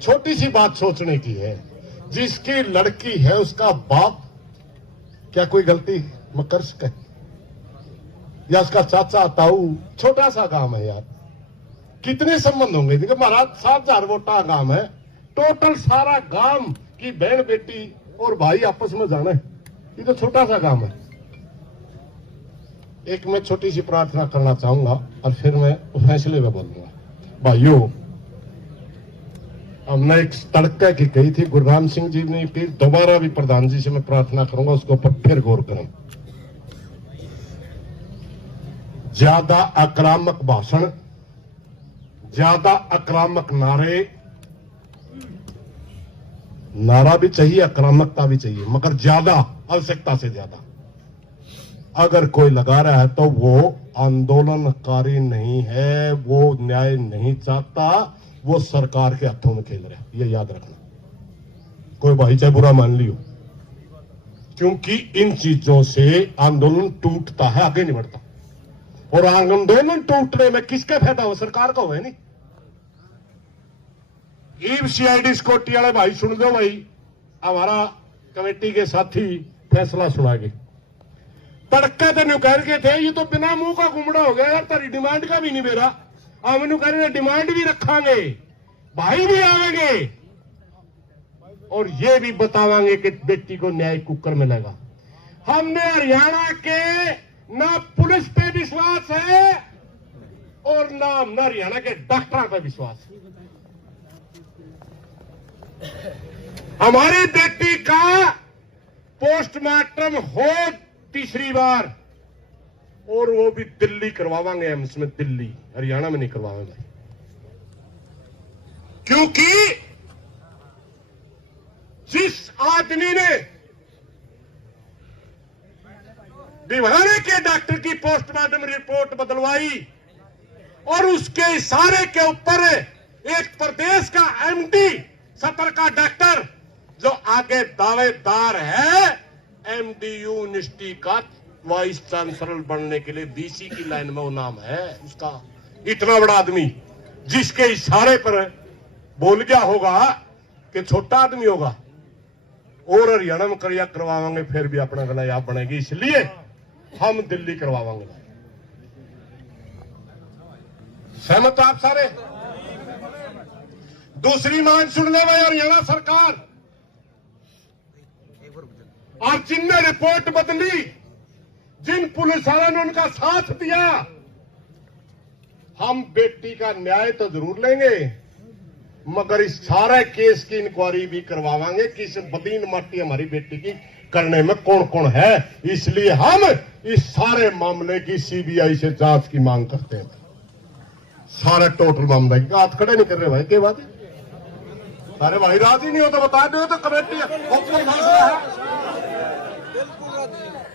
छोटी सी बात सोचने की है, जिसकी लड़की है उसका बाप क्या कोई गलती कर सके, या उसका चाचा ताऊ? छोटा सा गांव है यार, कितने संबंध होंगे? देखिए महाराज 7,000 वोटा गांव है, टोटल सारा गांव की बहन बेटी और भाई आपस में जाना है, ये तो छोटा सा गांव है। एक मैं छोटी सी प्रार्थना करना चाहूंगा और फिर मैं फैसले में बोलूंगा। भाइयों, हमने एक तड़के की कही थी, गुरुराम सिंह जी ने, फिर दोबारा भी प्रधान जी से मैं प्रार्थना करूंगा, उसके ऊपर फिर गौर करें। ज्यादा आक्रामक भाषण, ज्यादा आक्रामक नारा भी चाहिए, आक्रामकता भी चाहिए, मगर ज्यादा, आवश्यकता से ज्यादा अगर कोई लगा रहा है तो वो आंदोलनकारी नहीं है, वो न्याय नहीं चाहता, वो सरकार के हाथों में खेल रहा है, ये याद रखना। कोई भाई चाहे बुरा मान लियो, क्योंकि इन चीजों से आंदोलन टूटता है, आगे नहीं बढ़ता। और आंदोलन टूटने में किसका फायदा हो? सरकार का हो, है नहीं? ईव सीआईडी सिक्योरिटी वाले भाई सुन दो भाई, हमारा कमेटी के साथी फैसला सुनाएंगे। तड़के तो कह के थे ये तो बिना मुंह का घुमड़ा हो गया यार, तेरी डिमांड का भी नहीं मेरा। हम कह रहे डिमांड भी रखांगे, भाई भी आवेंगे और ये भी बतावांगे कि बेटी को न्याय कुकर मिलेगा। हमने हरियाणा के ना पुलिस पे विश्वास है और ना हरियाणा के डॉक्टर पे विश्वास है। हमारी बेटी का पोस्टमार्टम हो तीसरी बार, और वो भी दिल्ली करवावांगे एम्स में, दिल्ली, हरियाणा में नहीं करवाएंगे। क्योंकि जिस आदमी ने भिवानी के डॉक्टर की पोस्टमार्टम रिपोर्ट बदलवाई और उसके इशारे के ऊपर एक प्रदेश का एमडी सतर का डॉक्टर जो आगे दावेदार है एमडीयू यूनिवर्सिटी का वाइस चांसलर बनने के लिए, बीसी की लाइन में वो नाम है उसका। इतना बड़ा आदमी जिसके इशारे पर बोल गया होगा कि छोटा आदमी होगा और हरियाणा में करवावांगे, फिर भी अपना गला याद बनेगी, इसलिए हम दिल्ली करवावांगे। सहमत आप सारे? दूसरी मांग सुन ले भाई, हरियाणा सरकार और जिनने रिपोर्ट बदली, जिन पुलिस वालों ने उनका साथ दिया, हम बेटी का न्याय तो जरूर लेंगे, मगर इस सारे केस की इंक्वायरी भी करवावांगे कि इस बदीन माटी हमारी बेटी की करने में कौन कौन है। इसलिए हम इस सारे मामले की सीबीआई से जांच की मांग करते हैं। सारे टोटल मामले की हाथ खड़े नहीं कर रहे भाई, क्या बात है? सारे भाई राजी नहीं हो तो बता दो, तो कमेटी फैसला है।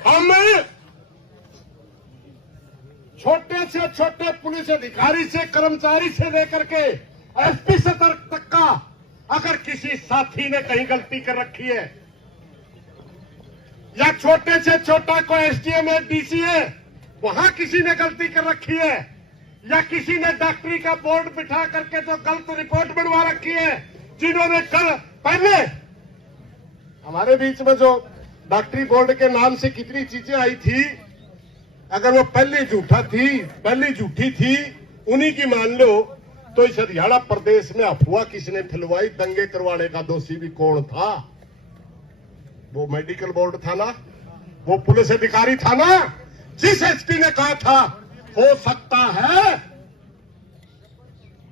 हम छोटे से छोटे पुलिस अधिकारी से, कर्मचारी से लेकर के एसपी से तक का, अगर किसी साथी ने कहीं गलती कर रखी है, या छोटे से छोटा कोई एसडीएम है, डीसी है, वहां किसी ने गलती कर रखी है, या किसी ने डॉक्टरी का बोर्ड बिठा करके जो गलत रिपोर्ट बनवा रखी है, जिन्होंने कल पहले हमारे बीच में जो डॉक्टरी बोर्ड के नाम से कितनी चीजें आई थी, अगर वो पहली झूठी थी उन्हीं की मान लो, तो इस हरियाणा प्रदेश में अफवाह किसने फैलवाई, दंगे करवाने का दोषी भी कौन था? वो मेडिकल बोर्ड था ना, वो पुलिस अधिकारी था ना, जिस एसपी ने कहा था हो सकता है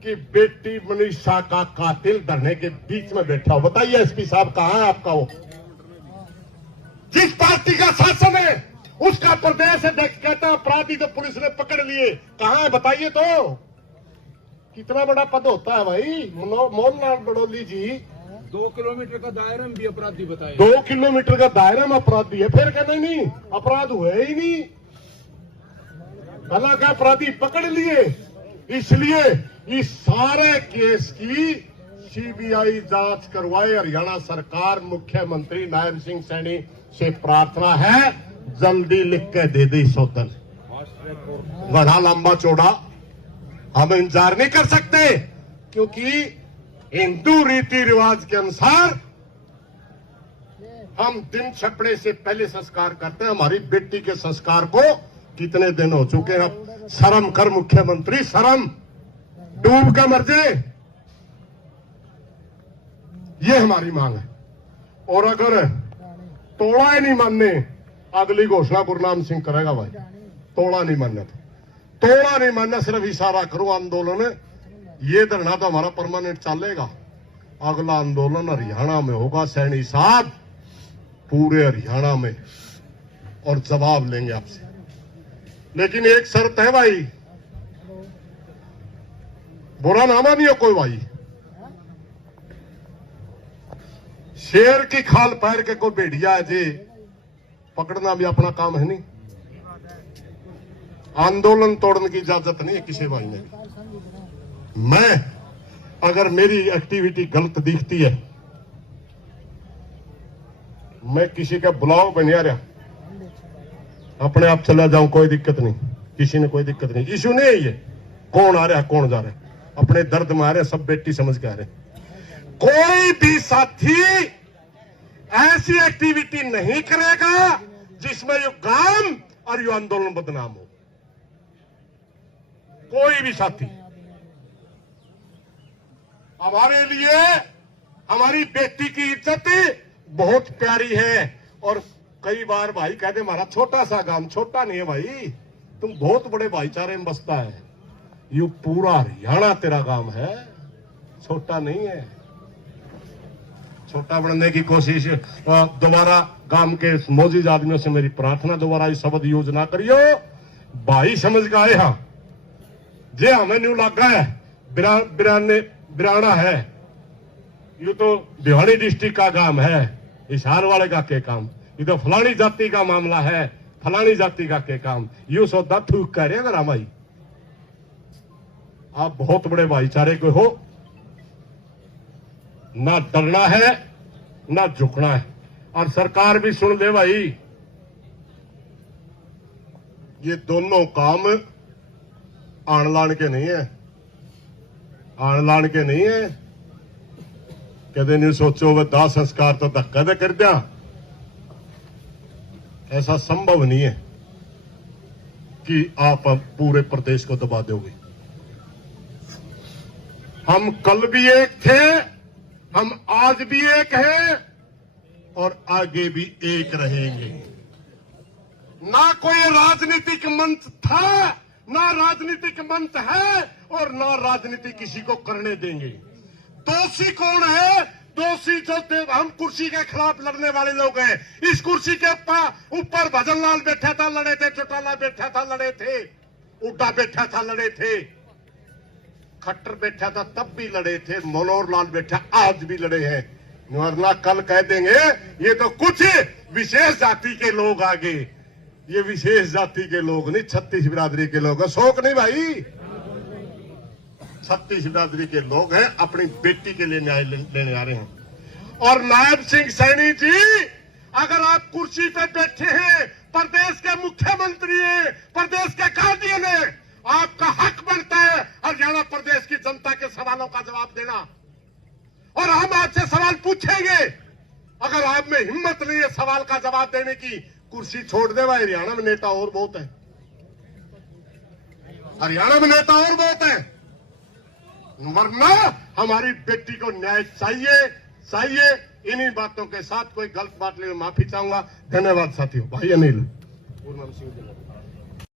कि बेटी मनीषा का कातिल धरने के बीच में बैठा हो। बताइए एसपी साहब कहां है आपका? वो जिस पार्टी का शासन है उसका प्रदेश है, कहता अपराधी तो पुलिस ने पकड़ लिए, कहां है बताइए तो? कितना बड़ा पद होता है भाई? मोहनलाल बड़ौली जी 2 किलोमीटर का दायरा में भी अपराधी बताए। 2 किलोमीटर का दायरा में अपराधी है, फिर कहते नहीं अपराध हुए ही नहीं, भला का अपराधी पकड़ लिए। इसलिए इस सारे केस की सीबीआई जांच करवाए। हरियाणा सरकार, मुख्यमंत्री नायब सिंह सैनी से प्रार्थना है, जल्दी लिख के दे दी सौतन। गधा लंबा चौड़ा हम इंतजार नहीं कर सकते, क्योंकि हिंदू रीति रिवाज के अनुसार हम दिन छपड़े से पहले संस्कार करते हैं। हमारी बेटी के संस्कार को कितने दिन हो चुके हैं। अब शर्म कर मुख्यमंत्री, शर्म, डूब के मर जाए, ये हमारी मांग है। और अगर तोड़ा ही नहीं मानने, अगली घोषणा गुरनाम सिंह करेगा भाई। तोड़ा नहीं मानना, तोड़ा नहीं मानना, सिर्फ इशारा करो आंदोलन। ये धरना तो हमारा परमानेंट चलेगा। अगला आंदोलन हरियाणा में होगा, सैनी साहब, पूरे हरियाणा में, और जवाब लेंगे आपसे। लेकिन एक शर्त है भाई, बुरा ना मानिए कोई भाई, शेर की खाल पैर के कोई भेड़िया है जी, पकड़ना भी अपना काम है नहीं। आंदोलन तोड़ने की इजाजत नहीं है किसी भाई ने। मैं, अगर मेरी एक्टिविटी गलत दिखती है, मैं किसी का बुलाव बनिया रहा, अपने आप चला जाऊं, कोई दिक्कत नहीं, किसी ने कोई दिक्कत नहीं। इशू नहीं है ये कौन आ रहा है कौन जा रहा है, अपने दर्द में आ रहे, सब बेटी समझ के आ रहे। कोई भी साथी ऐसी एक्टिविटी नहीं करेगा जिसमें ये काम और ये आंदोलन बदनाम हो। कोई भी साथी। हमारे लिए हमारी बेटी की इज्जत बहुत प्यारी है। और कई बार भाई कहते हमारा छोटा सा गांव, छोटा नहीं है भाई, तुम बहुत बड़े भाईचारे में बसता है। यू पूरा हरियाणा तेरा गांव है, छोटा नहीं है। छोटा बनने की कोशिश दोबारा गांव के मौजूद आदमियों से मेरी प्रार्थना, दोबारा ये शब्द यूज ना करियो। भाई समझ के आए, हाँ जे हमें न्यू लगा है, बिराना है, ये तो भिवानी डिस्ट्रिक्ट का काम है, हिसार वाले का के काम, ये तो फलानी जाति का मामला है, फलानी जाति का के काम, यू सौदा थूक कह रहे अगर हम भाई। आप बहुत बड़े भाईचारे के हो, ना डरना है ना झुकना है। और सरकार भी सुन ले भाई, ये दोनों काम आण लाण के नहीं है, आण लाण के नहीं है। कदे नहीं सोचो वे दाह संस्कार तो धक्का दे कर दिया, ऐसा संभव नहीं है कि आप पूरे प्रदेश को दबा दोगे। हम कल भी एक थे, हम आज भी एक हैं और आगे भी एक रहेंगे। ना कोई राजनीतिक मंच था, ना राजनीतिक मंच है, और ना राजनीति किसी को करने देंगे। दोषी कौन है? दोषी जो हम कुर्सी के खिलाफ लड़ने वाले लोग हैं। इस कुर्सी के ऊपर भजन लाल बैठा था, लड़े थे, चौटाला बैठा था, लड़े थे, उड्डा बैठा था, लड़े थे, खट्टर बैठा था तब भी लड़े थे, मनोहर लाल बैठा आज भी लड़े हैं। वरना कल कह देंगे ये तो कुछ विशेष जाति के लोग आगे। ये विशेष जाति के लोग नहीं, 36 बिरादरी के लोग हैं। शौक नहीं भाई, 36 बिरादरी के लोग हैं, अपनी बेटी के लिए न्याय लेने आ रहे हैं। और नायब सिंह सैनी जी, अगर आप कुर्सी पे बैठे हैं, प्रदेश के मुख्यमंत्री हैं, प्रदेश के गार्डियन हैं, आपका हक बनता है हरियाणा प्रदेश की जनता के सवालों का जवाब देना। और हम आपसे सवाल पूछेंगे, अगर आप में हिम्मत नहीं है सवाल का जवाब देने की, कुर्सी छोड़ दे भाई। हरियाणा में नेता और बहुत है, हरियाणा में नेता और बहुत है। वरना हमारी बेटी को न्याय चाहिए, चाहिए। इन्हीं बातों के साथ कोई गलत बात ले माफी चाहूंगा। धन्यवाद साथियों। भाई अनिल।